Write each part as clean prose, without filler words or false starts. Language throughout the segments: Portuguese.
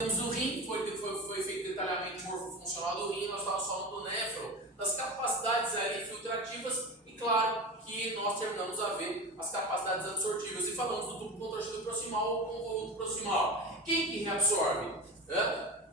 Temos o rim, foi feito detalhamento morfofuncional do rim, nós estávamos falando do néfron, das capacidades ali filtrativas e claro que nós terminamos a ver as capacidades absortivas e falamos do tubo contorcido proximal ou convoluto proximal. Quem que reabsorve?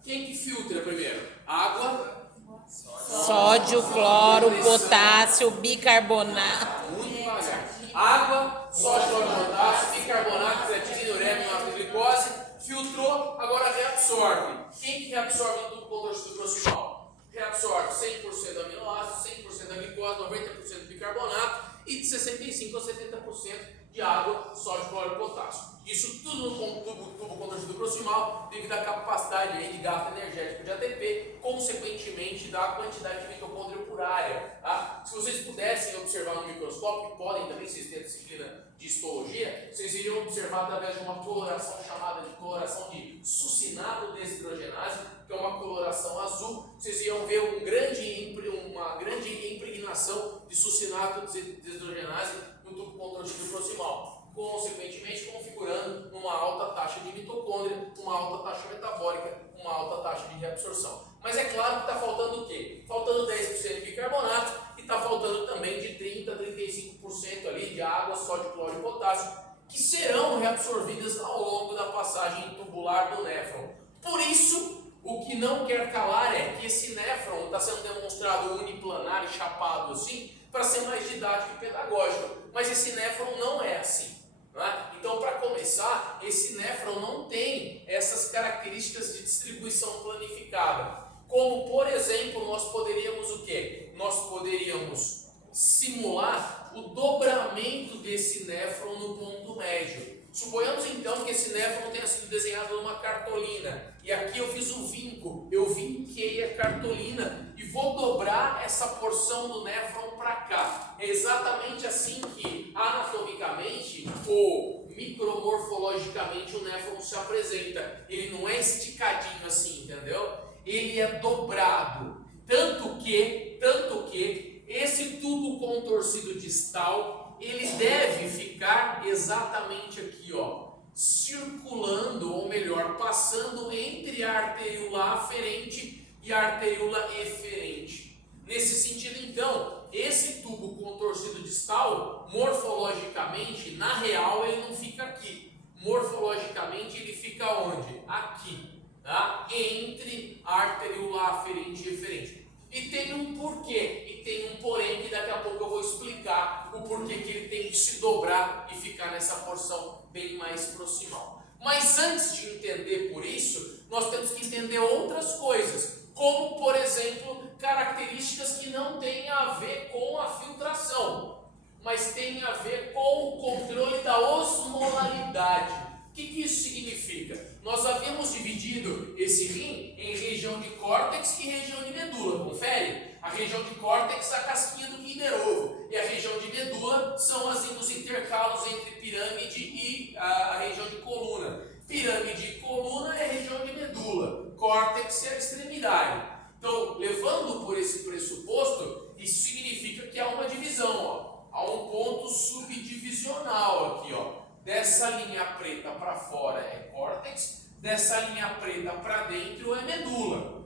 Quem que filtra primeiro? Água, sódio, cloro, potássio, bicarbonato. muito devagar. Água, sódio, cloro, potássio, bicarbonato, creatina, ureia, ácido de glicose, filtrou, agora reabsorve. Quem que reabsorve no tubo contorcido proximal? Reabsorve 100% do aminoácido, 100% da glicose, 90% de bicarbonato e de 65% a 70% de água, sódio, cloro e potássio. Isso tudo no tubo contorcido proximal devido à capacidade aí de gasto energético de ATP, consequentemente da quantidade de mitocôndria por área. Tá? Se vocês pudessem observar no microscópio, podem também, vocês têm a disciplina de histologia, vocês iriam observar através de uma coloração chamada de coloração de succinato deshidrogenase, que é uma coloração azul, vocês iam ver uma grande impregnação de succinato deshidrogenase no tubo contorcido proximal, consequentemente configurando uma alta taxa de mitocôndria, uma alta taxa metabólica, uma alta taxa de reabsorção. Mas é claro que está faltando o quê? Faltando 10% de bicarbonato e está faltando também de 30% a 35% ali de água, sódio, cloro e potássio, que serão reabsorvidas ao longo da passagem tubular do néfron. Por isso, o que não quer calar é que esse néfron está sendo demonstrado uniplanar e chapado assim, para ser mais didático e pedagógico. Mas esse néfron não é assim. Não é? Então, para começar, esse néfron não tem essas características de distribuição planificada. Como, por exemplo, nós poderíamos o quê? Nós poderíamos simular o dobramento desse néfron no ponto médio. Suponhamos então que esse néfron tenha sido desenhado numa cartolina e aqui eu fiz o vinco, eu vinquei a cartolina e vou dobrar essa porção do néfron para cá. É exatamente assim que anatomicamente ou micromorfologicamente o néfron se apresenta. Ele não é esticadinho assim, entendeu? Ele é dobrado. Tanto que esse tubo contorcido distal ele deve ficar exatamente aqui, ó, circulando, ou melhor, passando entre a arteríola aferente e a arteríola eferente. Nesse sentido, então, esse tubo contorcido distal, morfologicamente, na real, ele não fica aqui. Morfologicamente, ele fica onde? Aqui, tá? Entre a arteríola aferente e eferente. E tem um porquê, e tem um porém que daqui a pouco eu vou explicar o porquê que ele tem que se dobrar e ficar nessa porção bem mais proximal. Mas antes de entender por isso, nós temos que entender outras coisas, como por exemplo, características que não têm a ver com a filtração, mas têm a ver com o controle da osmolaridade. O que isso significa? Nós havíamos dividido esse rim em região de córtex e região de medula. Confere? A região de córtex é a casquinha do Kinder Ovo. E a região de medula são os intercalos entre pirâmide e a região de coluna. Pirâmide e coluna é a região de medula. Córtex é a extremidade. Então, levando por esse pressuposto, isso significa que há uma divisão. Ó. Há um ponto subdivisional aqui, ó. Dessa linha preta para fora é córtex, dessa linha preta para dentro é medula.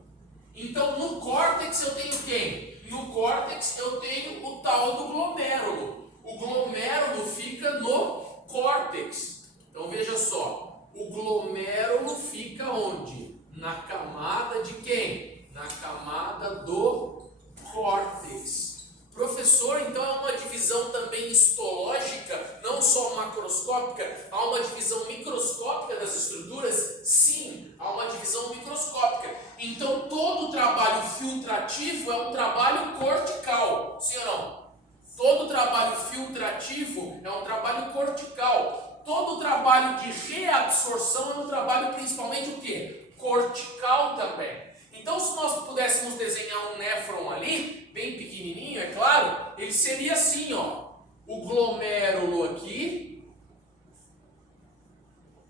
Então, no córtex eu tenho quem? No córtex eu tenho o tal do glomérulo. O glomérulo fica no córtex. Então, veja só, o glomérulo fica onde? Na camada de quem? Na camada do córtex. Professor, então é uma divisão também histológica, não só macroscópica, há uma divisão microscópica das estruturas? Sim, há uma divisão microscópica. Então todo o trabalho filtrativo é um trabalho cortical, sim ou não? Todo o trabalho filtrativo é um trabalho cortical. Todo o trabalho de reabsorção é um trabalho principalmente o quê? Cortical também. Então, se nós pudéssemos desenhar um néfron ali, bem pequenininho, é claro, ele seria assim, ó, o glomérulo aqui,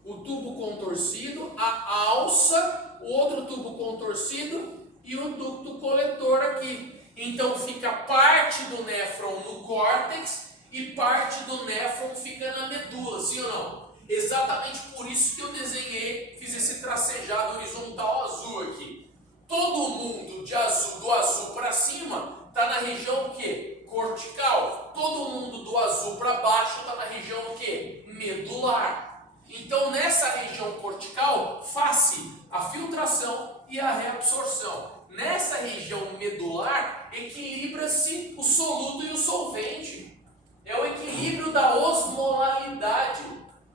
o tubo contorcido, a alça, o outro tubo contorcido e o ducto coletor aqui. Então, fica parte do néfron no córtex e parte do néfron fica na medula, sim ou não? Exatamente por isso que eu desenhei, fiz esse tracejado horizontal azul aqui. Todo mundo de azul, do azul para cima, está na região o quê? Cortical. Todo mundo do azul para baixo está na região o quê? Medular. Então, nessa região cortical, faz-se a filtração e a reabsorção. Nessa região medular, equilibra-se o soluto e o solvente. É o equilíbrio da osmolaridade.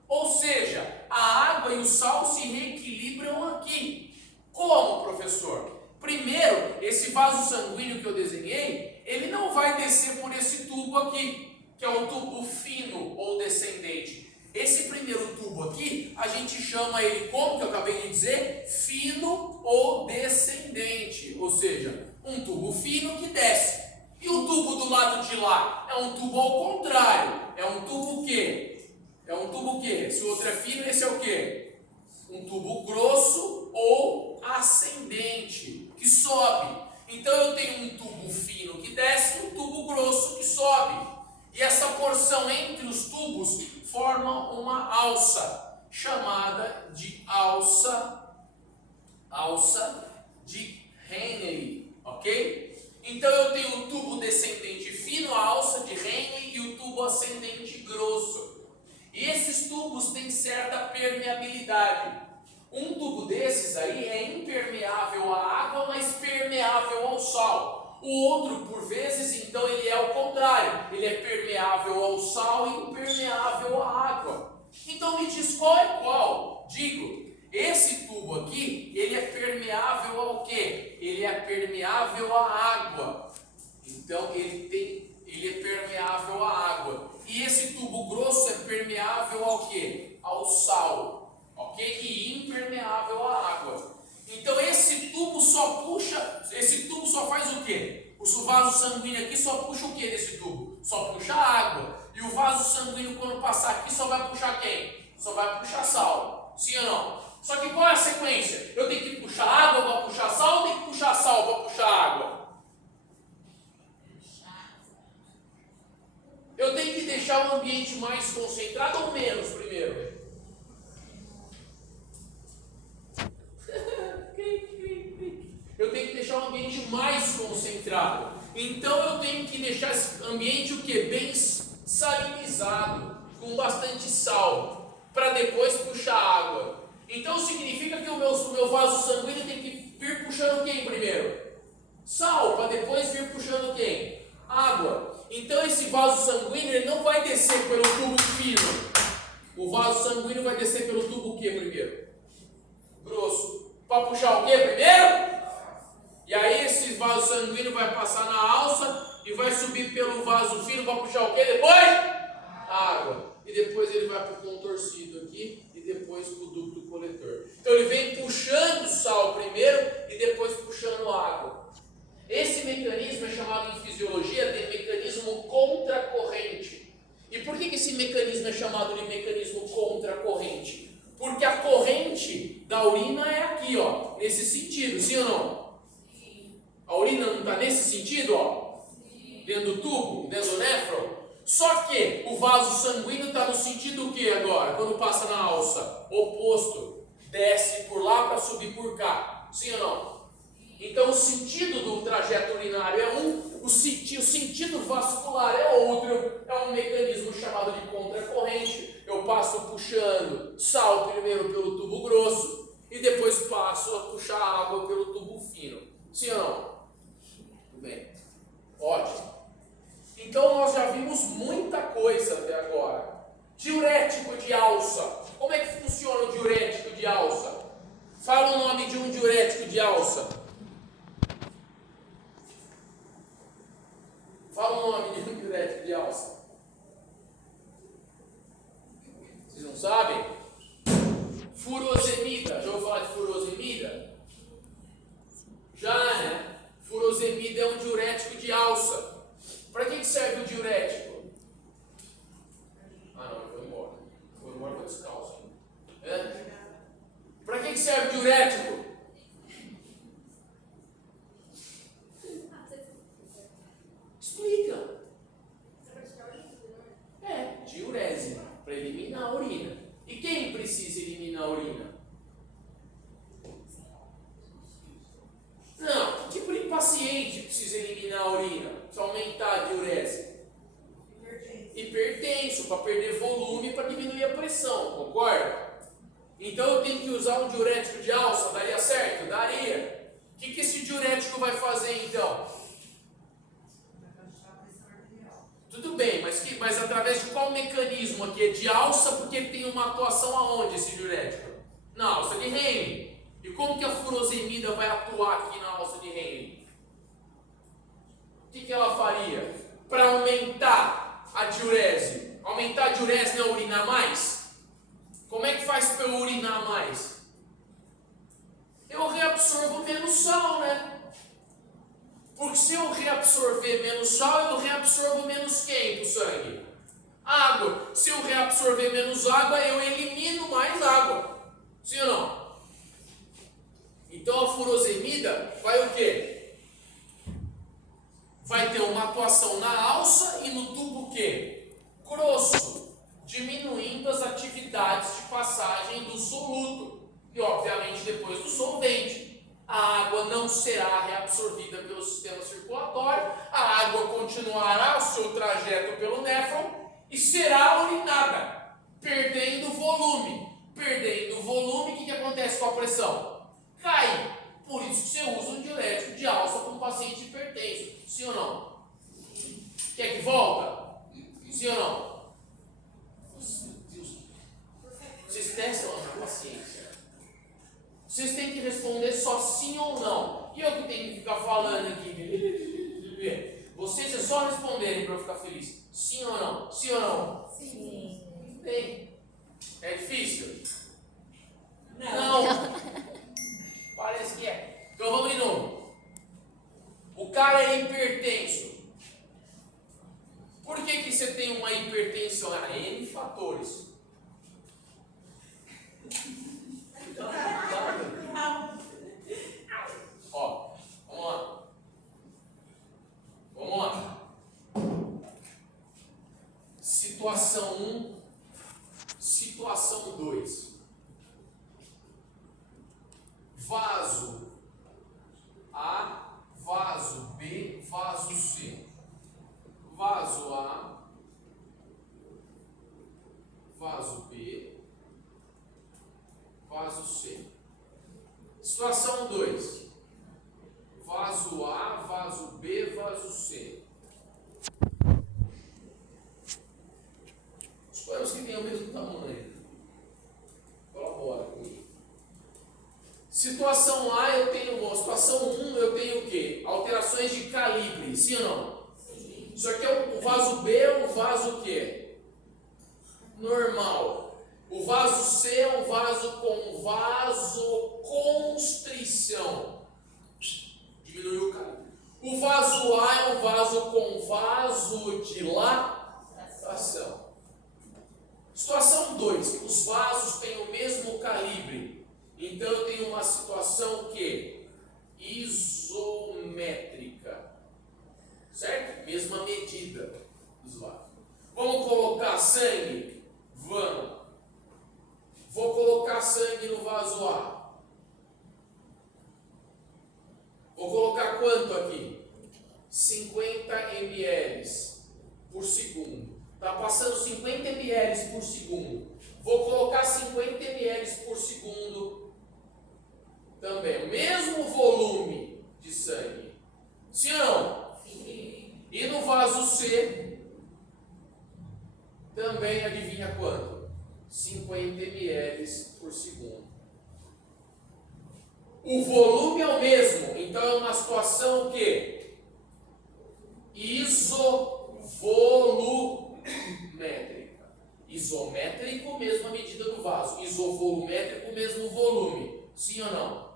Ou seja, a água e o sal se reequilibram aqui. Como, professor? Primeiro, esse vaso sanguíneo que eu desenhei, ele não vai descer por esse tubo aqui, que é um tubo fino ou descendente. Esse primeiro tubo aqui, a gente chama ele como, que eu acabei de dizer? Fino ou descendente. Ou seja, um tubo fino que desce. E o tubo do lado de lá? É um tubo ao contrário. É um tubo o quê? É um tubo o quê? Se o outro é fino, esse é o quê? Um tubo grosso ou ascendente, que sobe. Então eu tenho um tubo fino que desce e um tubo grosso que sobe. E essa porção entre os tubos forma uma alça, chamada de alça de Henle, ok? Então eu tenho o tubo descendente fino, a alça de Henle, e o tubo ascendente grosso. E esses tubos têm certa permeabilidade. Um tubo desses aí é impermeável à água, mas permeável ao sal. O outro, por vezes, então, ele é ao contrário. Ele é permeável ao sal e impermeável à água. Então, me diz qual é qual? Digo, esse tubo aqui, ele é permeável ao quê? Ele é permeável à água. Então, ele é permeável à água. E esse tubo grosso é permeável ao quê? Ao sal. Ok? E impermeável à água. Então esse tubo só faz o quê? O vaso sanguíneo aqui só puxa o quê desse tubo? Só puxa água. E o vaso sanguíneo, quando passar aqui, só vai puxar quem? Só vai puxar sal. Sim ou não? Só que qual é a sequência? Eu tenho que puxar água para puxar sal ou tenho que puxar sal para puxar água? Eu tenho que deixar o ambiente mais concentrado ou menos primeiro? Eu tenho que deixar o ambiente mais concentrado. Então eu tenho que deixar esse ambiente o quê? Bem salinizado, com bastante sal, para depois puxar água. Então significa que o meu vaso sanguíneo tem que vir puxando quem primeiro? Sal, para depois vir puxando quem? Água. Então esse vaso sanguíneo ele não vai descer pelo tubo fino. O vaso sanguíneo vai descer pelo tubo o quê primeiro? Grosso. Para puxar o quê primeiro? E aí esse vaso sanguíneo vai passar na alça e vai subir pelo vaso fino para puxar o quê depois? Água. E depois ele vai para o contorcido aqui e depois para o ducto coletor. Então ele vem puxando sal primeiro e depois puxando água. Esse mecanismo é chamado em fisiologia de mecanismo contracorrente. E por que esse mecanismo é chamado de mecanismo contracorrente? Porque a corrente da urina é aqui, ó, nesse sentido, sim ou não? Sim. A urina não está nesse sentido, ó? Sim. Dentro do tubo, dentro do néfron? Só que o vaso sanguíneo está no sentido o que agora? Quando passa na alça? Oposto. Desce por lá para subir por cá. Sim ou não? Então o sentido do trajeto urinário é um, o sentido vascular é outro, é um mecanismo chamado de contracorrente. Eu passo puxando sal primeiro pelo tubo grosso e depois passo a puxar água pelo tubo fino. Sim ou não? Tudo bem. Ótimo. Então nós já vimos muita coisa até agora. Diurético de alça. Como é que funciona o diurético de alça? Fala o nome de um diurético de alça. Fala o nome de um diurético de alça. Vocês não sabem? Furosemida. Já ouviu falar de furosemida? Já, né? Furosemida é um diurético de alça. Para que serve o diurético? Ah, não, ele foi embora. Foi embora com descalço. É? Para que serve o diurético? que usar um diurético de alça, daria certo? Daria. O que esse diurético vai fazer então? Tudo bem, mas através de qual mecanismo aqui? É de alça porque ele tem uma atuação aonde esse diurético? Na alça de Henle. E como que a furosemida vai atuar aqui na alça de Henle? O que ela faria? Para aumentar a diurese. Aumentar a diurese não é urinar mais? Como é que faz para eu urinar mais? Eu reabsorvo menos sal, né? Porque se eu reabsorver menos sal, eu reabsorvo menos quem pro sangue? Água. Se eu reabsorver menos água, eu elimino mais água. Sim ou não? Então a furosemida vai o quê? Vai ter uma atuação na alça e no tubo o quê? Grosso, diminuindo as atividades de passagem do soluto e obviamente depois do solvente. A água não será reabsorvida pelo sistema circulatório, a água continuará o seu trajeto pelo néfron e será urinada, perdendo volume. Perdendo volume, o que acontece com a pressão? Cai. Por isso que você usa um diurético de alça com um paciente hipertenso. Sim ou não? Quer que volta? Sim ou não? Vocês testam a minha paciência. Vocês têm que responder só sim ou não. E eu que tenho que ficar falando aqui. Vocês é só responderem para eu ficar feliz. Sim ou não? Sim ou não? Sim. Bem. É difícil? Não. Parece que é. Então vamos de novo. O cara é hipertenso. Por que você tem uma hipertensão? Há N fatores. Ó, vamos lá. Vamos lá. Situação 1, situação 2. Vaso A, vaso B, vaso C. Vaso A, vaso B, vaso C. Situação 2. Vaso A, vaso B, vaso C. Suponhamos que tenham o mesmo tamanho. Colabora comigo. Situação A eu tenho, situação 1 eu tenho o quê? Alterações de calibre, sim ou não? Sim. Isso aqui é o vaso B é um vaso o quê? Normal. O vaso C é um vaso com vasoconstrição. Diminuiu o calibre. O vaso A é um vaso com vasodilatação. Situação 2. Os vasos têm o mesmo calibre. Então eu tenho uma situação que isométrica. Certo? Mesma medida dos vasos. Vamos colocar sangue? Vamos. Vou colocar sangue no vaso A. Vou colocar quanto aqui? 50 ml por segundo. Está passando 50 ml por segundo. Vou colocar 50 ml por segundo também. O mesmo volume de sangue. Sim ou não? Sim. E no vaso C, também adivinha quanto? 50 ml por segundo. O volume é o mesmo, então é uma situação que isovolumétrica. Isométrico, mesma medida do vaso. Isovolumétrico, mesmo volume. Sim ou não?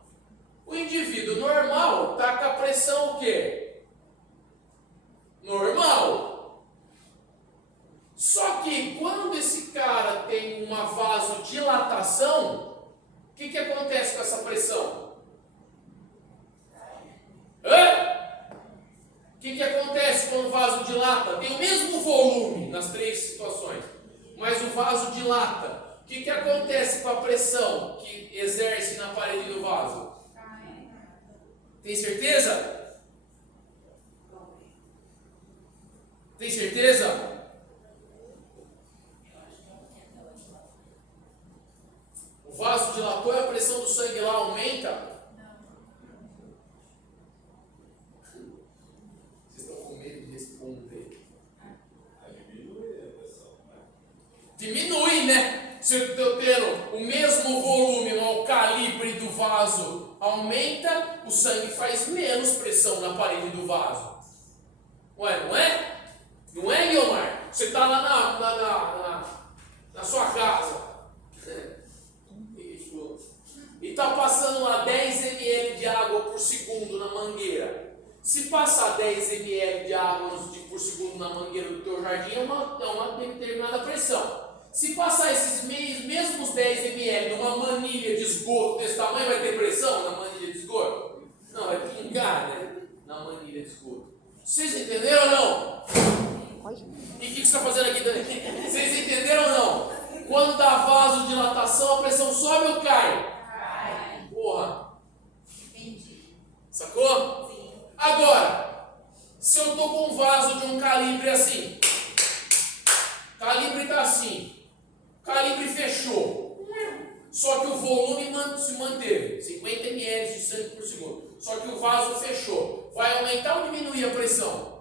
O indivíduo normal está com a pressão o quê? Normal. Só que quando esse cara tem uma vasodilatação, o que acontece com essa pressão? O que acontece quando o vaso dilata? Tem o mesmo volume nas três situações, mas o vaso dilata. O que acontece com a pressão que exerce na parede do vaso? Tem certeza? Tem certeza? O vaso dilatou é o aumenta? Vocês estão com medo de responder. Diminui, né? Se eu estou tendo o mesmo volume, o calibre do vaso aumenta, o sangue faz menos pressão na parede do vaso. Ué, não é? Não é, Guilmar? Você está lá na sua casa e está passando lá 10 ml de água por segundo na mangueira. Se passar 10 ml de água por segundo na mangueira do teu jardim, é uma determinada pressão. Se passar esses mesmos 10 ml numa manilha de esgoto desse tamanho, vai ter pressão na manilha de esgoto? Não, vai pingar, né? Na manilha de esgoto. Vocês entenderam ou não? E o que você está fazendo aqui, Dani? Vocês entenderam ou não? Quando dá vasodilatação, a pressão sobe ou cai? Cai. Porra. Entendi. Sacou? Sim. Agora, se eu estou com um vaso de um calibre assim, calibre está assim, calibre fechou, só que o volume se manteve, 50 ml de sangue por segundo, só que o vaso fechou, vai aumentar ou diminuir a pressão?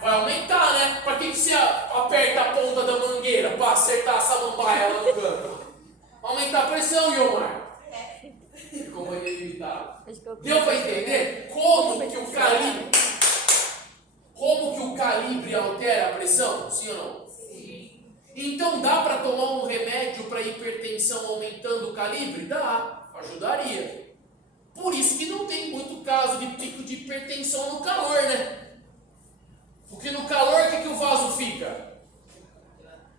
Vai aumentar, né? Para que você aperta a ponta da mangueira para acertar a samambaia lá no canto? Aumentar a pressão, Guilmar. Como é limitado. Deu para entender como que o calibre altera a pressão? Sim ou não? Sim. Então dá para tomar um remédio para hipertensão aumentando o calibre? Dá, ajudaria. Por isso que não tem muito caso de pico de hipertensão no calor, né? Porque no calor, o que o vaso fica?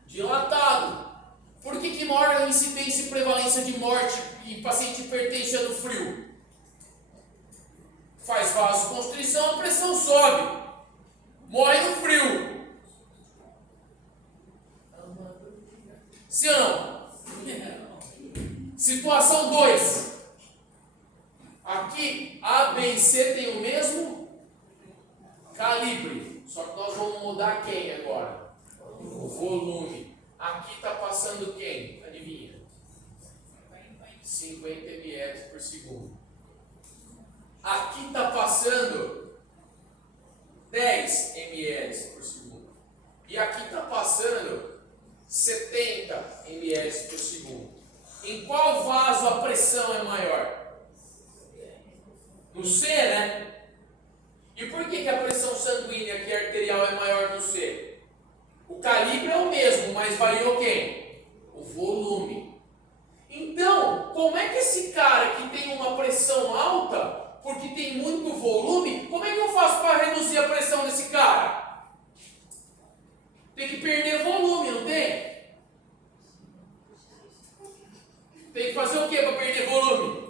Dilatado. Por que maior incidência e prevalência de morte em paciente hipertenso é no frio? Faz vasoconstrição, a pressão sobe. Morre no frio. Sim ou não? Situação 2. Aqui, A, B e C tem o mesmo calibre. Só que nós vamos mudar quem agora? O volume. Aqui está passando quem? Adivinha? 50 ml por segundo. Aqui está passando 10 ml por segundo. E aqui está passando 70 ml por segundo. Em qual vaso a pressão é maior? No C, né? E por que a pressão sanguínea aqui arterial é maior no C? O calibre é o mesmo, mas variou quem? O volume. Então, como é que esse cara que tem uma pressão alta, porque tem muito volume, como é que eu faço para reduzir a pressão desse cara? Tem que perder volume, não tem? Tem que fazer o que para perder volume?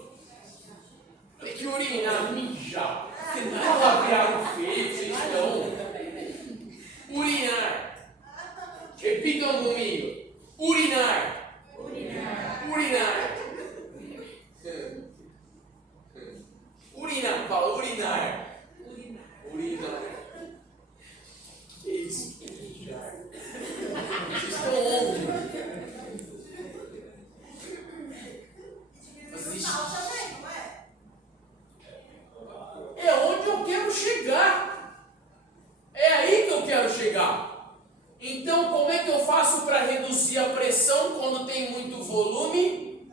Tem que urinar, mijar. Não lavar feio, vocês estão. Urinar. Repitam comigo. Urinar. Urinar. Urinar. Urinar. Fala, urinar. Urinar. Que isso? Mijar. Vocês estão onde? É onde eu quero chegar. É aí que eu quero chegar. Então, como é que eu faço para reduzir a pressão quando tem muito volume?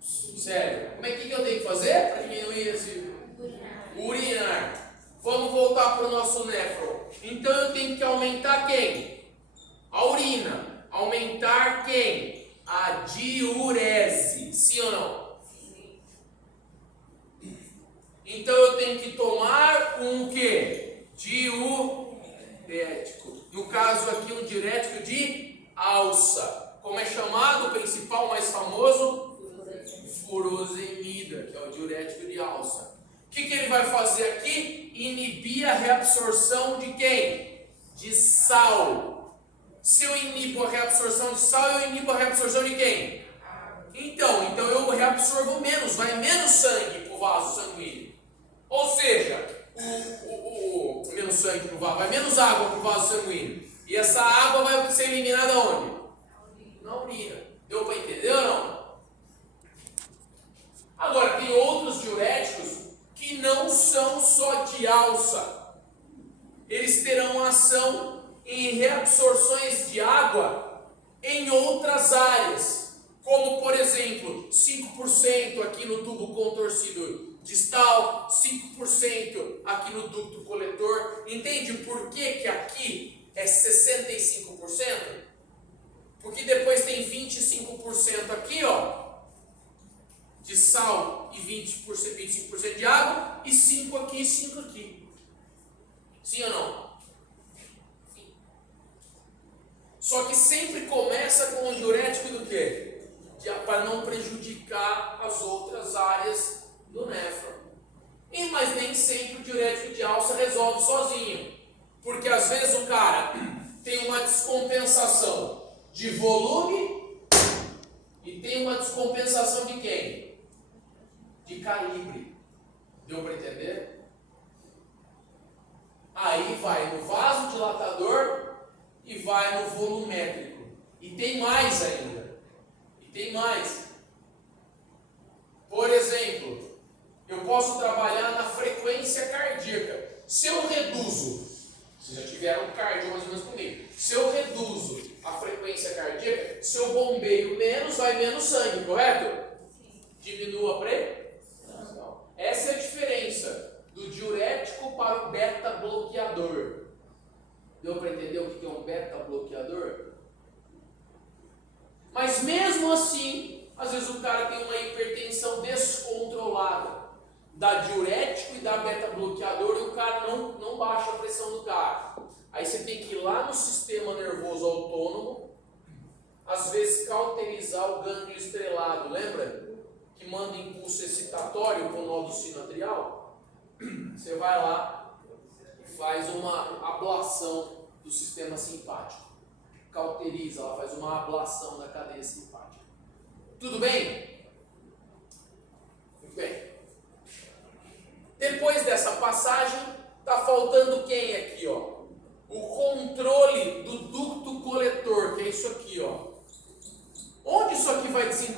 Sério, como é que eu tenho que fazer para diminuir esse? Urinar. Vamos voltar para o nosso néfron. Então, eu tenho que aumentar quem? A urina. Aumentar quem? A diurese. Sim ou não? Então eu tenho que tomar um quê? Diurético. No caso aqui, um diurético de alça. Como é chamado o principal, mais famoso? Furosemida, que é o diurético de alça. O que ele vai fazer aqui? Inibir a reabsorção de quem? De sal. Se eu inibo a reabsorção de sal, eu inibo a reabsorção de quem? Então eu reabsorvo menos, vai menos sangue para o vaso sanguíneo. Ou seja, menos sangue para o vaso, vai menos água para o vaso sanguíneo. E essa água vai ser eliminada onde? Na urina. Deu para entender ou não? Agora, tem outros diuréticos que não são só de alça. Eles terão ação em reabsorções de água em outras áreas, como por exemplo, 5% aqui no tubo contorcido distal, 5% aqui no ducto coletor. Entende por que aqui é 65%? Porque depois tem 25% aqui, ó, de sal e 25% de água, e 5 aqui e 5 aqui. Sim ou não? Sim. Só que sempre começa com o diurético do quê? Para não prejudicar as outras áreas do néfron. Mas nem sempre o diurético de alça resolve sozinho. Porque às vezes o cara tem uma descompensação de volume e tem uma descompensação de quem? De calibre. Deu para entender? Aí vai no vasodilatador e vai no volumétrico. E tem mais ainda. E tem mais. Por exemplo, eu posso trabalhar na frequência cardíaca. Se eu reduzo, vocês já tiveram cardio mais ou menos comigo. Se eu reduzo a frequência cardíaca, se eu bombeio menos, vai menos sangue, correto? Diminua a pressão. Essa é a diferença do diurético para o beta-bloqueador. Deu para entender o que é um beta-bloqueador? Mas mesmo assim, às vezes o cara tem uma hipertensão descontrolada. Dá diurético e dá beta-bloqueador e o cara não baixa a pressão do cara. Aí você tem que ir lá no sistema nervoso autônomo, às vezes cauterizar o gânglio estrelado, lembra? Que manda impulso excitatório com o nódulo sinoatrial. Você vai lá e faz uma ablação do sistema simpático. Cauteriza, ela faz uma ablação da cadeia simpática. Tudo bem? Muito bem. Depois dessa passagem, está faltando quem aqui, ó? O controle do ducto coletor, que é isso aqui, ó. Onde isso aqui vai desembocar?